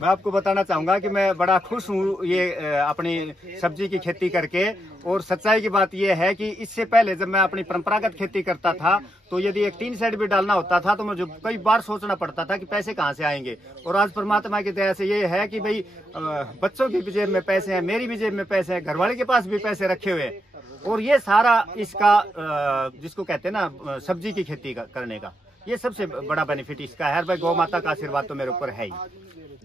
मैं आपको बताना चाहूंगा कि मैं बड़ा खुश हूँ ये अपनी सब्जी की खेती करके। और सच्चाई की बात यह है कि इससे पहले जब मैं अपनी परंपरागत खेती करता था तो यदि एक टीन शेड भी डालना होता था तो मुझे कई बार सोचना पड़ता था कि पैसे कहाँ से आएंगे। और आज परमात्मा की दया से ये है कि भाई बच्चों की भी जेब में पैसे हैं, मेरी भी जेब में पैसे हैं, घरवाले के पास भी पैसे रखे हुए हैं। और ये सारा इसका जिसको कहते हैं ना सब्जी की खेती करने का, ये सबसे बड़ा बेनिफिट इसका है। भाई गौ माता का आशीर्वाद तो मेरे ऊपर है ही।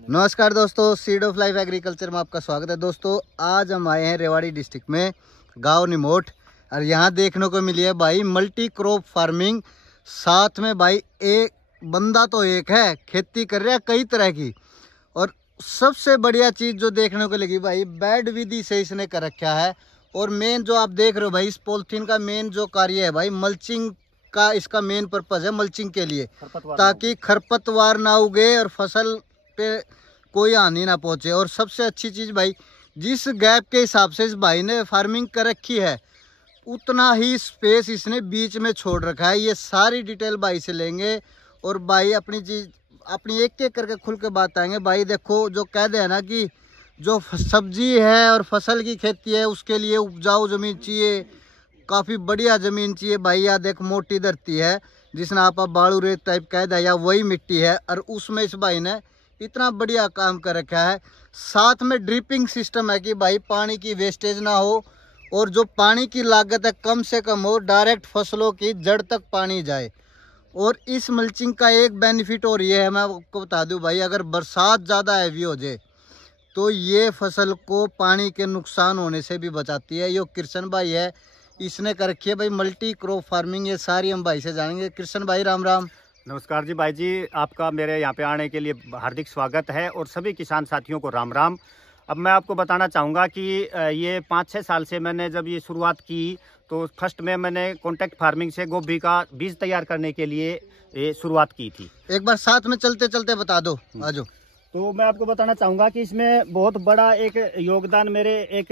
नमस्कार दोस्तों, सीड ऑफ लाइफ एग्रीकल्चर में आपका स्वागत है। दोस्तों आज हम आए हैं रेवाड़ी डिस्ट्रिक्ट में गांव निमोट, और यहाँ देखने को मिली है भाई मल्टी क्रॉप फार्मिंग। साथ में भाई एक बंदा तो एक है, खेती कर रहा है कई तरह की। और सबसे बढ़िया चीज जो देखने को लगी भाई, बेड विधि से इसने कर रखा है। और मेन जो आप देख रहे हो भाई, इस पॉलिथीन का मेन जो कार्य है भाई, मल्चिंग का इसका मेन पर्पज है मल्चिंग के लिए, ताकि खरपतवार ना उगे और फसल पे कोई हानि ना पहुंचे। और सबसे अच्छी चीज भाई, जिस गैप के हिसाब से इस भाई ने फार्मिंग कर रखी है उतना ही स्पेस इसने बीच में छोड़ रखा है। ये सारी डिटेल भाई से लेंगे और भाई अपनी चीज अपनी एक एक करके खुल के बात आएंगे। भाई देखो, जो कहते हैं ना कि जो सब्जी है और फसल की खेती है उसके लिए उपजाऊ जमीन चाहिए, काफ़ी बढ़िया ज़मीन चाहिए भाई। या देख मोटी धरती है जिसने आप बालू रेत टाइप कह दिया, या वही मिट्टी है। और उसमें इस भाई ने इतना बढ़िया काम कर रखा है। साथ में ड्रिपिंग सिस्टम है कि भाई पानी की वेस्टेज ना हो, और जो पानी की लागत है कम से कम हो, डायरेक्ट फसलों की जड़ तक पानी जाए। और इस मल्चिंग का एक बेनिफिट और ये है, मैं आपको बता दूं भाई, अगर बरसात ज़्यादा हैवी हो जाए तो ये फसल को पानी के नुकसान होने से भी बचाती है। ये कृष्ण भाई है, इसने कर रखी है भाई मल्टी क्रॉप फार्मिंग। ये सारी हम भाई से जानेंगे। कृष्ण भाई राम राम। नमस्कार जी भाई जी, आपका मेरे यहाँ पे आने के लिए हार्दिक स्वागत है और सभी किसान साथियों को राम राम। अब मैं आपको बताना चाहूँगा कि ये 5-6 साल से मैंने जब ये शुरुआत की तो फर्स्ट में मैंने कॉन्टैक्ट फार्मिंग से गोभी का बीज तैयार करने के लिए ये शुरुआत की थी। एक बार साथ में चलते चलते बता दो आजो। तो मैं आपको बताना चाहूँगा कि इसमें बहुत बड़ा एक योगदान मेरे एक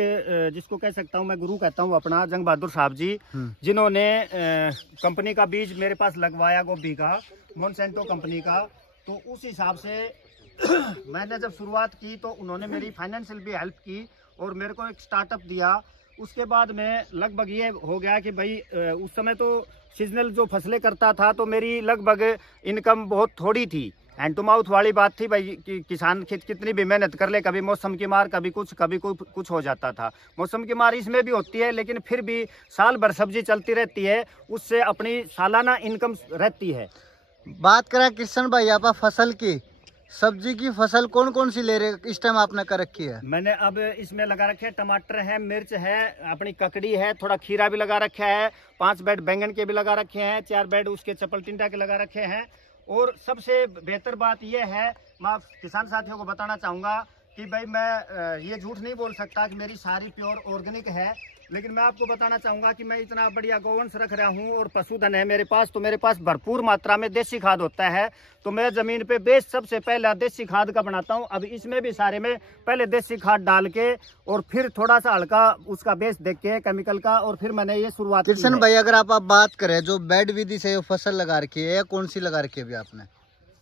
जिसको कह सकता हूँ, मैं गुरु कहता हूँ अपना, जंग बहादुर साहब जी, जिन्होंने कंपनी का बीज मेरे पास लगवाया गोभी का, मोनसेंटो कंपनी का। तो उस हिसाब से मैंने जब शुरुआत की तो उन्होंने मेरी फाइनेंशियल भी हेल्प की और मेरे को एक स्टार्टअप दिया। उसके बाद में लगभग ये हो गया कि भाई उस समय तो सीजनल जो फसलें करता था तो मेरी लगभग इनकम बहुत थोड़ी थी, हैंड टू माउथ वाली बात थी भाई। कि किसान कितनी भी मेहनत कर ले, कभी मौसम की मार, कभी कुछ हो जाता था। मौसम की मार इसमें भी होती है, लेकिन फिर भी साल भर सब्जी चलती रहती है, उससे अपनी सालाना इनकम रहती है। बात करें कृष्ण भाई आप फसल की, सब्जी की फसल कौन कौन सी ले रहे इस टाइम आपने कर रखी है? मैंने अब इसमें लगा रखे हैं टमाटर है, मिर्च है, अपनी ककड़ी है, थोड़ा खीरा भी लगा रखा है, 5 बेड बैंगन के भी लगा रखे हैं, 4 बेड उसके चप्पल टिंडा के लगा रखे हैं। और सबसे बेहतर बात यह है, मैं किसान साथियों को बताना चाहूँगा कि भाई मैं ये झूठ नहीं बोल सकता कि मेरी सारी प्योर ऑर्गेनिक है, लेकिन मैं आपको बताना चाहूँगा कि मैं इतना बढ़िया गौवंश रख रहा हूँ और पशुधन है मेरे पास, तो मेरे पास भरपूर मात्रा में देसी खाद होता है। तो मैं ज़मीन पे बेस सबसे पहले देसी खाद का बनाता हूँ। अब इसमें भी सारे में पहले देसी खाद डाल के और फिर थोड़ा सा हल्का उसका बेस देख के केमिकल का, और फिर मैंने ये शुरुआत की। कृष्ण भाई अगर आप बात करें जो बेड विधि से फसल लगा रखी है, या कौन सी लगा रखी है अभी आपने?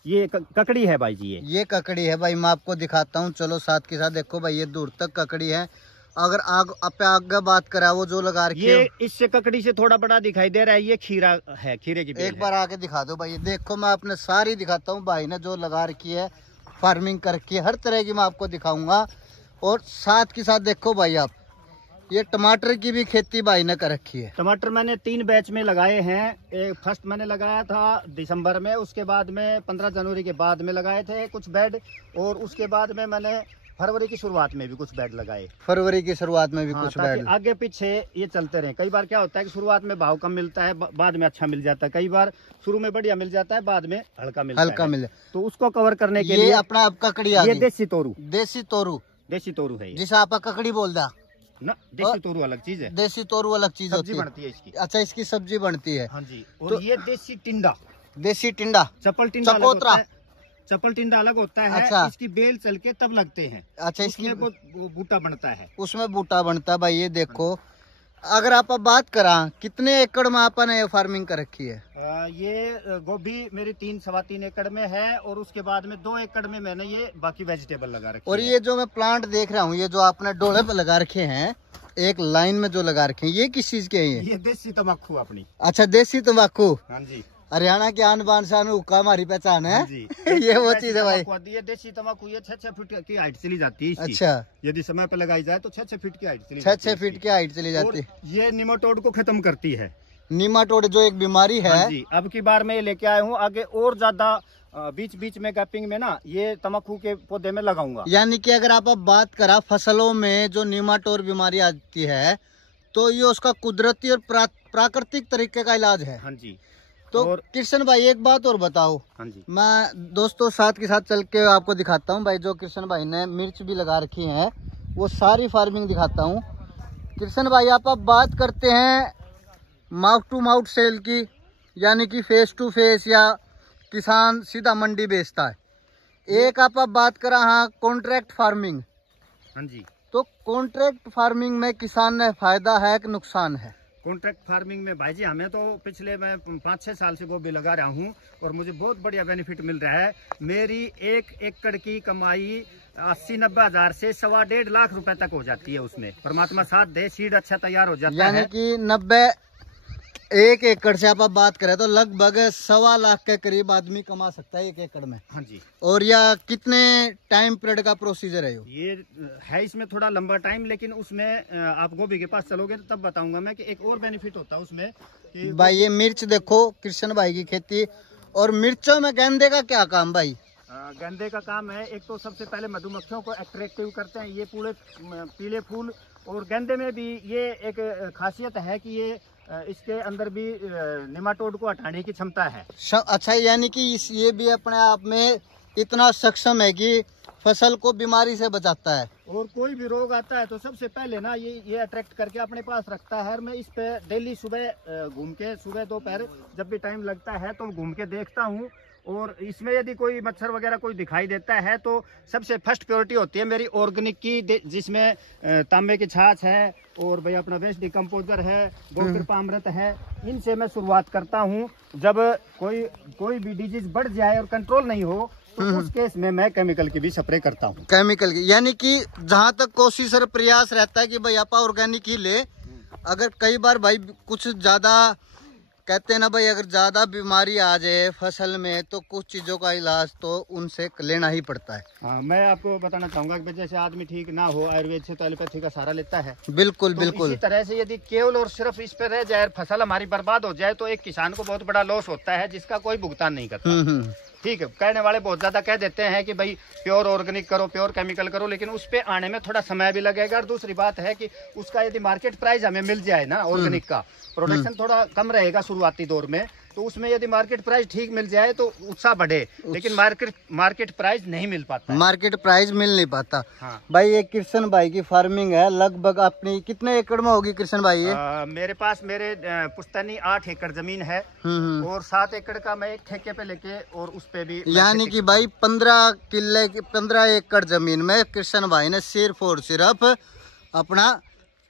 ये ककड़ी है भाई जी। ये ककड़ी है भाई, मैं आपको दिखाता हूँ, चलो साथ के साथ देखो भाई, ये दूर तक ककड़ी है। अगर आगे बात करा वो जो लगा रखी है, इससे ककड़ी से थोड़ा बड़ा दिखाई दे रहा है, ये खीरा है, खीरे की बेल एक बार आके दिखा दो भाई। देखो मैं अपने सारी दिखाता हूँ, भाई ने जो लगा रखी है, फार्मिंग कर रखी है, हर तरह की मैं आपको दिखाऊंगा। और साथ के साथ देखो भाई आप, ये टमाटर की भी खेती भाई ने कर रखी है। टमाटर मैंने 3 बैच में लगाए हैं। फर्स्ट मैंने लगाया था दिसंबर में, उसके बाद में 15 जनवरी के बाद में लगाए थे कुछ बेड, और उसके बाद में मैंने फरवरी की शुरुआत में भी कुछ बेड लगाए। फरवरी की शुरुआत में भी कुछ बेड, आगे पीछे ये चलते रहे। कई बार क्या होता है कि शुरुआत में भाव कम मिलता है, बाद में अच्छा मिल जाता है। कई बार शुरू में बढ़िया मिल जाता है, बाद में हल्का मिल जाता है। तो उसको कवर करने के लिए अपना आप ककड़ी, ये देसी तोरू है, जिसे आप ककड़ी बोल दा ना। देसी तोरू अलग चीज है, देसी तोरू अलग चीज सब्जी बनती है इसकी। अच्छा, इसकी सब्जी बनती है। हाँ जी। और तो ये देसी टिंडा, चप्पल टिंडा, चप्पल टिंडा अलग होता है। अच्छा। इसकी बेल चल के तब लगते हैं। अच्छा, इसकी बूटा बनता है, उसमें बूटा बनता है भाई। ये देखो अगर आप अब बात करा कितने एकड़ में आपने ये फार्मिंग कर रखी है? ये गोभी मेरी 3-3.25 एकड़ में है और उसके बाद में 2 एकड़ में मैंने ये बाकी वेजिटेबल लगा रखी और है। ये जो मैं प्लांट देख रहा हूँ, ये जो आपने डोले पे लगा रखे हैं, एक लाइन में जो लगा रखे हैं, ये किस चीज के हैं? ये देसी तम्बाकू अपनी। अच्छा, देसी तम्बाकू। हाँ जी, हरियाणा की आन बान शान हुक्का हमारी पहचान है जी। ये वो चीज है भाई। ये देसी तम्बाकू ये 6-6 फीट की हाइट चली जाती है इसकी। अच्छा, यदि समय पे लगाई जाए तो 6-6 फीट की हाइट चली 6-6 फीट की हाइट चली जाती है। ये निमाटोड को खत्म करती है। निमाटोड जो एक बीमारी है। हाँ जी, अब की बार मैं ये लेके आया हूँ, आगे और ज्यादा बीच बीच में गैपिंग में ना ये तम्बाकू के पौधे में लगाऊंगा। यानी कि अगर आप अब बात करा फसलों में जो निमाटोड बीमारी आती है, तो ये उसका कुदरती और प्राकृतिक तरीके का इलाज है। हाँ जी। तो और कृष्ण भाई एक बात और बताओ। हाँ जी, मैं दोस्तों साथ के साथ चल के आपको दिखाता हूँ भाई, जो कृष्ण भाई ने मिर्च भी लगा रखी है वो सारी फार्मिंग दिखाता हूँ। कृष्ण भाई आप अब बात करते हैं माउथ टू माउथ सेल की, यानी कि फेस टू फेस, या किसान सीधा मंडी बेचता है। एक आप अब बात करा हाँ कॉन्ट्रैक्ट फार्मिंग। हाँ जी। तो कॉन्ट्रैक्ट फार्मिंग में किसान ने फायदा है कि नुकसान है? कॉन्ट्रैक्ट फार्मिंग में भाई जी हमें तो पिछले मैं 5-6 साल से गोभी लगा रहा हूँ और मुझे बहुत बढ़िया बेनिफिट मिल रहा है। मेरी 1 एकड़ की कमाई 80-90 हजार से 1.5 लाख रुपए तक हो जाती है। उसमें परमात्मा साथ दे, सीड अच्छा तैयार हो जाता है। यानी कि 91 एकड़ से आप बात करें तो लगभग 1.25 लाख के करीब आदमी कमा सकता है 1 एकड़ में। हाँ जी। और यह कितने टाइम पीरियड का प्रोसीजर है? ये है इसमें थोड़ा लंबा टाइम, लेकिन उसमें आप गोभी के पास चलोगे तो तब बताऊंगा मैं कि एक और बेनिफिट होता है उसमें कि भाई ये मिर्च देखो, कृष्ण भाई की खेती। और मिर्चों में गेंदे का क्या काम भाई? गेंदे का काम है, एक तो सबसे पहले मधुमक्खियों को अट्रैक्टिव करते हैं ये पूरे पीले फूल। और गेंदे में भी ये एक खासियत है कि ये इसके अंदर भी निमाटोड को हटाने की क्षमता है। अच्छा, यानी कि ये भी अपने आप में इतना सक्षम है कि फसल को बीमारी से बचाता है। और कोई भी रोग आता है तो सबसे पहले ना ये अट्रैक्ट करके अपने पास रखता है। और मैं इस पे डेली सुबह घूम के, सुबह दोपहर जब भी टाइम लगता है तो घूम के देखता हूँ। और इसमें यदि कोई मच्छर वगैरह कोई दिखाई देता है तो सबसे फर्स्ट प्रायोरिटी होती है मेरी ऑर्गेनिक की, जिसमें तांबे की छाछ है और भाई अपना वेस्ट डिकम्पोजर है, गोकृपामृत है। इनसे मैं शुरुआत करता हूँ। जब कोई भी डिजीज बढ़ जाए और कंट्रोल नहीं हो तो उस केस में मैं केमिकल की भी स्प्रे करता हूँ। केमिकल की, यानी कि जहाँ तक कोशिश और प्रयास रहता है कि भाई आप ऑर्गेनिक ही ले। अगर कई बार भाई कुछ ज्यादा कहते हैं ना भाई, अगर ज्यादा बीमारी आ जाए फसल में तो कुछ चीजों का इलाज तो उनसे लेना ही पड़ता है। हाँ, मैं आपको बताना चाहूंगा कि जैसे आदमी ठीक ना हो आयुर्वेद से तो एलोपैथी का सहारा लेता है। बिल्कुल तो बिल्कुल। इसी तरह से यदि केवल और सिर्फ इस पे रह जाए, फसल हमारी बर्बाद हो जाए, तो एक किसान को बहुत बड़ा लॉस होता है जिसका कोई भुगतान नहीं करता। ठीक है, कहने वाले बहुत ज्यादा कह देते हैं कि भाई प्योर ऑर्गेनिक करो, प्योर केमिकल करो, लेकिन उस पे आने में थोड़ा समय भी लगेगा। और दूसरी बात है कि उसका यदि मार्केट प्राइस हमें मिल जाए ना, ऑर्गेनिक का प्रोडक्शन थोड़ा कम रहेगा शुरुआती दौर में, तो उसमें यदि मार्केट प्राइस ठीक मिल जाए तो उत्साह बढ़े। लेकिन मार्केट प्राइस नहीं मिल पाता, मार्केट प्राइस मिल नहीं पाता। हाँ। भाई ये कृष्ण भाई की फार्मिंग है, लगभग अपनी कितने एकड़ में होगी कृष्ण भाई ये? मेरे पास मेरे पुश्तैनी 8 एकड़ जमीन है और 7 एकड़ का मैं एक ठेके पे लेके और उस पे भी, यानी कि भाई 15 एकड़ जमीन में कृष्ण भाई ने सिर्फ और सिर्फ अपना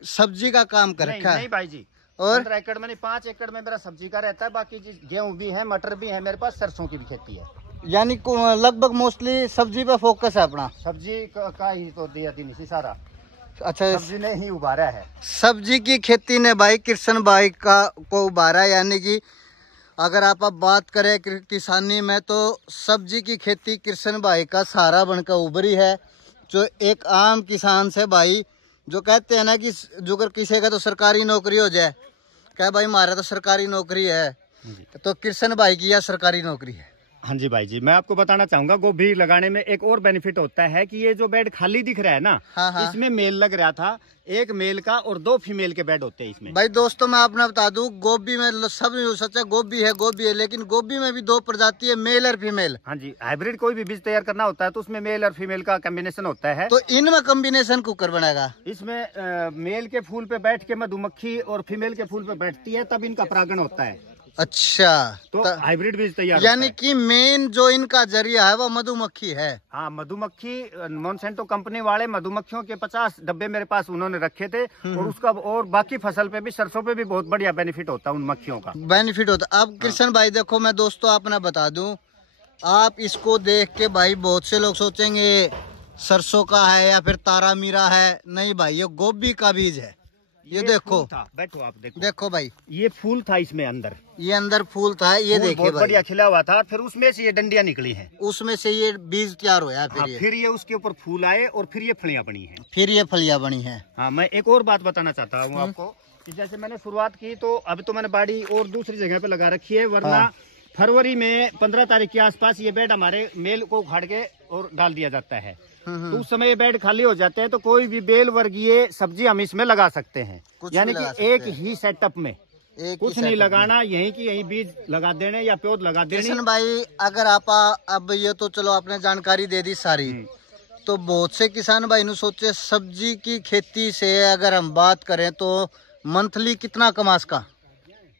सब्जी का काम कर रखा है। नहीं भाई जी, और 15 एकड़ में नहीं, 5 एकड़ में मेरा सब्जी का रहता है। बाकी गेहूं भी है, मटर भी है, मेरे पास सरसों की भी खेती है। यानी लगभग मोस्टली सब्जी पे फोकस है अपना। सब्जी का ही तो दिया दिन इसी सारा। अच्छा, सब्जी ने ही उबारा है। सब्जी की खेती ने भाई कृष्ण भाई को उबारा। यानी कि अगर आप अब बात करें किसानी में तो सब्जी की खेती कृष्ण भाई का सहारा बनकर उभरी है। जो एक आम किसान से भाई, जो कहते हैं ना कि जो अगर किसी का तो सरकारी नौकरी हो जाए, क्या भाई हमारा तो सरकारी नौकरी है, तो कृष्ण भाई की यह सरकारी नौकरी है। हाँ जी भाई जी, मैं आपको बताना चाहूंगा गोभी लगाने में एक और बेनिफिट होता है कि ये जो बेड खाली दिख रहा है ना, हाँ। इसमें मेल लग रहा था, 1 मेल का और 2 फीमेल के बेड होते हैं इसमें। भाई दोस्तों मैं आपने बता दूं, गोभी में सब सच है, गोभी है, लेकिन गोभी में भी 2 प्रजाति है, मेल और फीमेल। हाँ जी, हाइब्रिड कोई भी बीज तैयार करना होता है तो उसमें मेल और फीमेल का कॉम्बिनेशन होता है। तो इनमें कॉम्बिनेशन कुकर बनेगा। इसमें मेल के फूल पे बैठ के मधुमक्खी और फीमेल के फूल पे बैठती है, तब इनका परागण होता है। अच्छा, तो हाइब्रिड बीज तैयार यानी कि मेन जो इनका जरिया है वो मधुमक्खी है। हाँ, मधुमक्खी, मोनसेंटो कंपनी वाले मधुमक्खियों के 50 डब्बे मेरे पास उन्होंने रखे थे, और उसका और बाकी फसल पे भी, सरसों पे भी बहुत बढ़िया बेनिफिट होता है उन मक्खियों का। बेनिफिट होता है। अब कृष्ण भाई देखो, मैं दोस्तों अपना बता दूं, आप इसको देख के भाई बहुत से लोग सोचेंगे सरसों का है या फिर तारा मीरा है। नहीं भाई, ये गोभी का बीज है। ये देखो, बैठो आप देखो भाई, ये फूल था इसमें अंदर, ये अंदर फूल था, ये देखिए बहुत बढ़िया खिला हुआ था। फिर उसमें से ये डंडियां निकली हैं, उसमें से ये बीज तैयार हुआ। फिर ये उसके ऊपर फूल आए और फिर ये फलियां बनी हैं। फिर ये फलियां बनी हैं। हाँ, मैं एक और बात बताना चाहता हूँ आपको कि जैसे मैंने शुरुआत की तो अब तो मैंने बाड़ी और दूसरी जगह पे लगा रखी है, वरना फरवरी में 15 तारीख के आसपास ये बेड हमारे मेल को उखाड़ के और डाल दिया जाता है। तो उस समय ये बेड खाली हो जाते हैं, तो कोई भी बेल वर्गीय सब्जी हम इसमें लगा सकते हैं, यानी कि एक ही सेटअप में कुछ नहीं लगाना, यही की यही बीज लगा देने या पौध लगा देने। कृष्ण भाई, अगर आप अब ये तो चलो आपने जानकारी दे दी सारी, तो बहुत से किसान भाई ने सोचे सब्जी की खेती से अगर हम बात करें तो मंथली कितना कमा सका?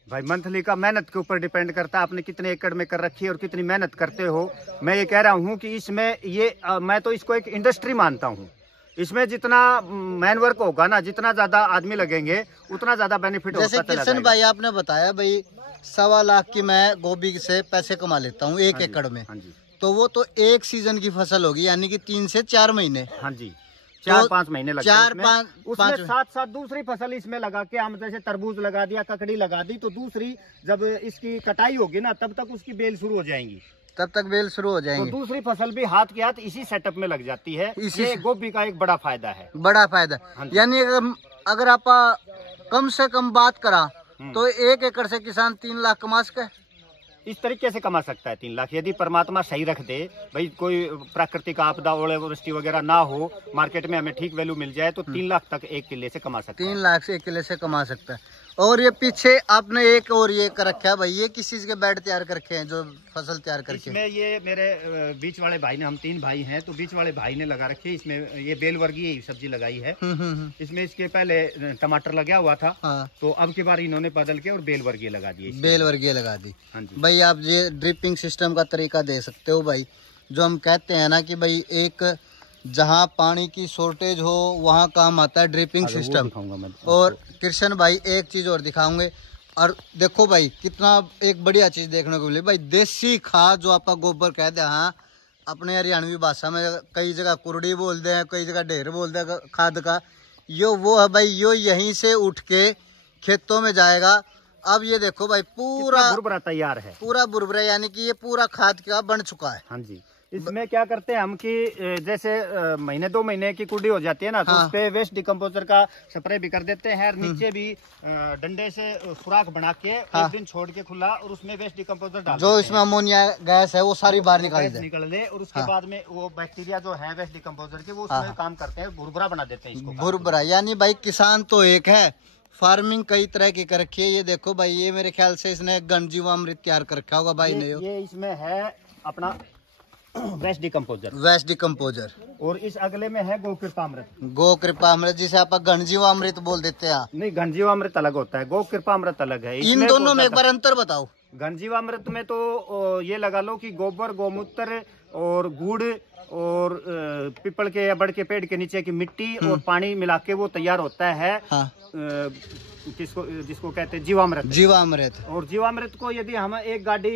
भाई मंथली का मेहनत के ऊपर डिपेंड करता है, आपने कितने एकड़ में कर रखी है और कितनी मेहनत करते हो। मैं ये कह रहा हूँ कि इसमें ये मैं तो इसको एक इंडस्ट्री मानता हूँ। इसमें जितना मैन वर्क होगा ना, जितना ज्यादा आदमी लगेंगे उतना ज्यादा बेनिफिट होता जैसे किशन भाई आपने बताया भाई 1.25 लाख की मैं गोभी से पैसे कमा लेता हूँ 1 एकड़ में, तो वो तो एक सीजन की फसल होगी, यानी कि 3 से 4 महीने। हाँ जी, 4-5 महीने लगते हैं उसमें। उसमें साथ साथ दूसरी फसल इसमें लगा के, हम जैसे तरबूज लगा दिया, ककड़ी लगा दी, तो दूसरी जब इसकी कटाई होगी ना, तब तक उसकी बेल शुरू हो जाएंगी, तब तक बेल शुरू हो जाएंगी, तो दूसरी फसल भी हाथ के हाथ इसी सेटअप में लग जाती है। ये गोभी का एक बड़ा फायदा है, बड़ा फायदा। यानी अगर आप कम से कम बात करा तो 1 एकड़ से किसान 3 लाख कमा सके। इस तरीके से कमा सकता है 3 लाख, यदि परमात्मा सही रख दे, भाई कोई प्राकृतिक आपदा, ओले वृष्टि वगैरह ना हो, मार्केट में हमें ठीक वैल्यू मिल जाए, तो 3 लाख तक एक किले से कमा सकता है। 3 लाख से 1 किले से कमा सकता है। और ये पीछे आपने एक और ये कर रखा है भाई, ये किस चीज के बेड तैयार कर रखे हैं, जो फसल तैयार करके? इसमें ये मेरे बीच वाले भाई ने, हम 3 भाई हैं, तो बीच वाले भाई ने लगा रखी है। इसमें ये बेल वर्गीय सब्जी लगाई है। इसमें इसके पहले टमाटर लगा हुआ था, तो अब की बार इन्होंने बदल के और बेल वर्गीय लगा दी, बेल वर्गीय लगा दी। हाँ जी भाई, आप ये ड्रिपिंग सिस्टम का तरीका दे सकते हो भाई, जो हम कहते हैं ना कि भाई एक जहाँ पानी की शॉर्टेज हो वहाँ काम आता है ड्रिपिंग सिस्टम। और कृष्ण भाई एक चीज और दिखाऊंगे, और देखो भाई कितना एक बढ़िया चीज देखने को मिली भाई, देसी खाद जो आप गोबर कहते हैं। हाँ, अपने हरियाणवी भाषा में कई जगह कुरड़ी बोलते हैं, कई जगह ढेर बोलते हैं खाद का। यो वो है भाई, यो यहीं से उठ के खेतों में जाएगा। अब ये देखो भाई, पूरा बुरबुरा तैयार है, पूरा बुरबुरा, यानी कि ये पूरा खाद का बन चुका है। हाँ जी। इसमें क्या करते हैं हम कि जैसे महीने 2 महीने की कुंडी हो जाती है ना, तो उस पे वेस्ट डिकम्पोजर का स्प्रे भी कर देते हैं, और नीचे भी डंडे से सुराख बना के एक दिन छोड़ के खुला, और उसमें वेस्ट डिकम्पोजर डाल, जो इसमें अमोनिया गैस है वो सारी बाहर निकल ले, और उसके बाद में वो बैक्टीरिया जो है वेस्ट डिकम्पोजर के, वो उसमें काम करते हैं, बुरबुरा बना देते हैं इसको। बुरबुरा, यानी भाई किसान तो एक है, फार्मिंग कई तरह की कर रखी है। ये देखो भाई, ये मेरे ख्याल से इसने घनजीवामृत तैयार कर रखा होगा भाई ने। ये इसमें है अपना वेस्ट डिकम्पोजर, और इस अगले में है गो कृपामृत। गो कृपामृत, जिसे आप घनजीवामृत बोल देते हैं। नहीं, घनजीवामृत अलग होता है, गो कृपामृत अलग है। इन दोनों में एक बार अंतर बताओ। घनजीवामृत में तो ये लगा लो कि गोबर, गौमूत्र और गुड़ और पीपल के या बड़ के पेड़ के नीचे की मिट्टी और पानी मिला के वो तैयार होता है। जिसको कहते हैं जीवामृत। और जीवामृत को यदि हम एक गाड़ी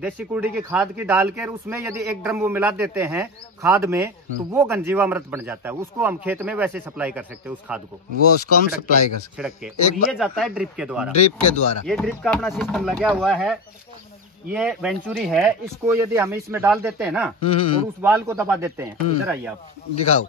देसी कुड़ी की खाद की डाल कर उसमें यदि 1 ड्रम वो मिला देते हैं खाद में, तो वो घनजीवामृत बन जाता है। उसको हम खेत में वैसे सप्लाई कर सकते हैं, उस खाद को, वो उसको हम सप्लाई कर सकते हैं छिड़क के। और ये जाता है ड्रिप के द्वारा। ये ड्रिप का अपना सिस्टम लगा हुआ है। ये वेंचुरी है, इसको यदि हम इसमें डाल देते हैं ना, और उस वाल को दबा देते हैं, इधर आइए आप दिखाओ,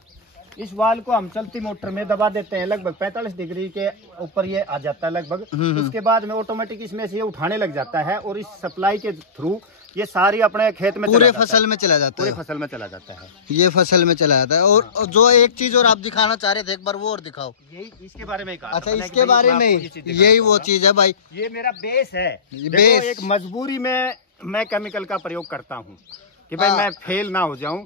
इस वाल को हम चलती मोटर में दबा देते हैं, लगभग 45 डिग्री के ऊपर ये आ जाता है लगभग। उसके बाद में ऑटोमेटिक इसमें से ये उठाने लग जाता है, और इस सप्लाई के थ्रू ये सारी अपने खेत में पूरे फसल में चला जाता है। फसल में चला जाता है, ये फसल में चला जाता है। और जो एक चीज और आप दिखाना चाह रहे थे, एक बार वो और दिखाओ। यही इसके बारे में कहा। अच्छा, इसके बारे में यही वो चीज है भाई, ये मेरा बेस है। बेस एक मजबूरी में मैं केमिकल का प्रयोग करता हूँ कि भाई मैं फेल ना हो जाऊं।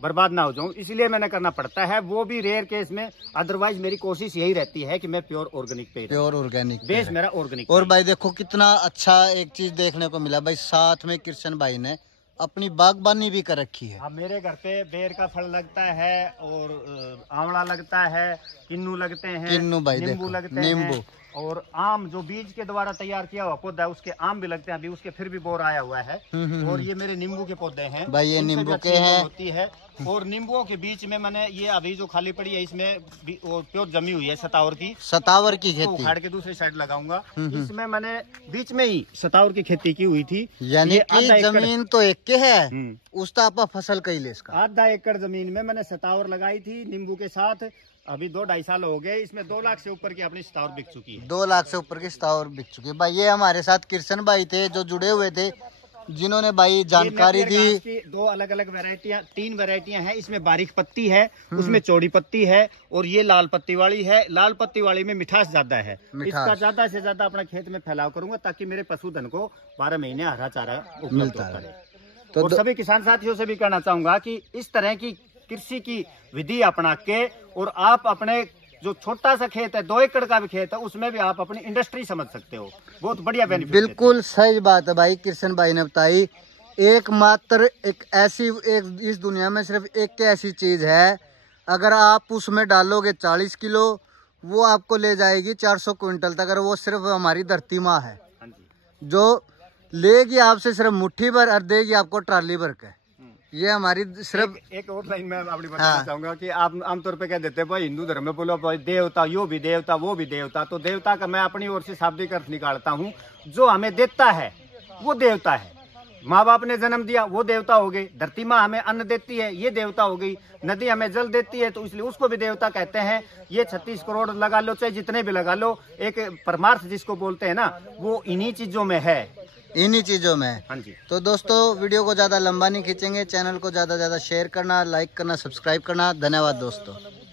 बर्बाद ना हो जाऊं, इसलिए मैंने करना पड़ता है, वो भी रेयर केस में। अदरवाइज मेरी कोशिश यही रहती है कि मैं प्योर ऑर्गेनिक पे, प्योर ऑर्गेनिक बेस मेरा ऑर्गेनिक। और भाई देखो कितना अच्छा एक चीज देखने को मिला भाई, साथ में कृष्ण भाई ने अपनी बागबानी भी कर रखी है। अब मेरे घर पे बेर का फल लगता है और आंवला लगता है, किन्नू लगते हैं, किन्नू भाई नींबू देखो, लगते नींबू हैं, और आम जो बीज के द्वारा तैयार किया हुआ पौधा है उसके आम भी लगते हैं। अभी उसके फिर भी बोर आया हुआ है। और ये मेरे नींबू के पौधे हैं भाई, ये इनसे नींबू भी अच्छी के हैं। इनकम होती है। और नींबुओं के बीच में मैंने ये अभी जो खाली पड़ी है इसमें प्योर जमी हुई है सतावर की खेती उखाड़ के दूसरी साइड लगाऊंगा। इसमें मैंने बीच में ही सतावर की खेती की हुई थी। यानी कि जमीन तो एक के है, उसका आपा फसल कई ले इसका। आधा एकड़ जमीन में मैंने सतावर लगाई थी नींबू के साथ। अभी 2-2.5 साल हो गए, इसमें 2 लाख से ऊपर की अपनी सतावर बिक चुकी है। 2 लाख से ऊपर की सतावर बिक चुकी है भाई। ये हमारे साथ कृष्ण भाई थे जो जुड़े हुए थे, जिन्होंने भाई जानकारी दी। 2 अलग अलग वैरायटियां, 3 वैरायटियां हैं। इसमें बारीक पत्ती है, उसमें चौड़ी पत्ती है, और ये लाल पत्ती वाली है। लाल पत्ती वाली में मिठास ज्यादा है। इसका ज्यादा से ज्यादा अपना खेत में फैलाव करूंगा ताकि मेरे पशुधन को 12 महीने हरा चारा उपलब्ध होता रहे। तो सभी किसान साथियों से भी कहना चाहूंगा कि इस तरह की कृषि की विधि अपना के, और आप अपने जो छोटा सा खेत है, 2 एकड़ का भी खेत है, उसमें भी आप अपनी इंडस्ट्री समझ सकते हो। बहुत बढ़िया बेनिफिट। बिल्कुल सही बात है भाई, कृष्ण भाई ने बताई। एकमात्र एक ऐसी इस दुनिया में सिर्फ एक ऐसी चीज है, अगर आप उसमें डालोगे 40 किलो, वो आपको ले जाएगी 400 क्विंटल तक। अगर वो सिर्फ हमारी धरती माँ है जो लेगी आपसे सिर्फ मुट्ठी भर और देगी आपको ट्राली भर के। ये हमारी सिर्फ एक और लाइन में आपको बताना चाहूंगा कि आप आमतौर पे कह देते हैं भाई हिंदू धर्म में बोलो भाई देवता, यो भी देवता वो भी देवता। तो देवता का मैं अपनी ओर से शाब्दिक अर्थ निकालता हूँ, जो हमें देता है वो देवता है। माँ बाप ने जन्म दिया वो देवता हो गई, धरती माँ हमें अन्न देती है ये देवता हो गई, नदी हमें जल देती है तो इसलिए उसको भी देवता कहते हैं। ये 36 करोड़ लगा लो, चाहे जितने भी लगा लो, एक परमार्थ जिसको बोलते हैं ना, वो इन्हीं चीजों में है, इन्हीं चीजों में। हाँ जी। तो दोस्तों वीडियो को ज्यादा लंबा नहीं खींचेंगे, चैनल को ज्यादा शेयर करना, लाइक करना, सब्सक्राइब करना। धन्यवाद दोस्तों।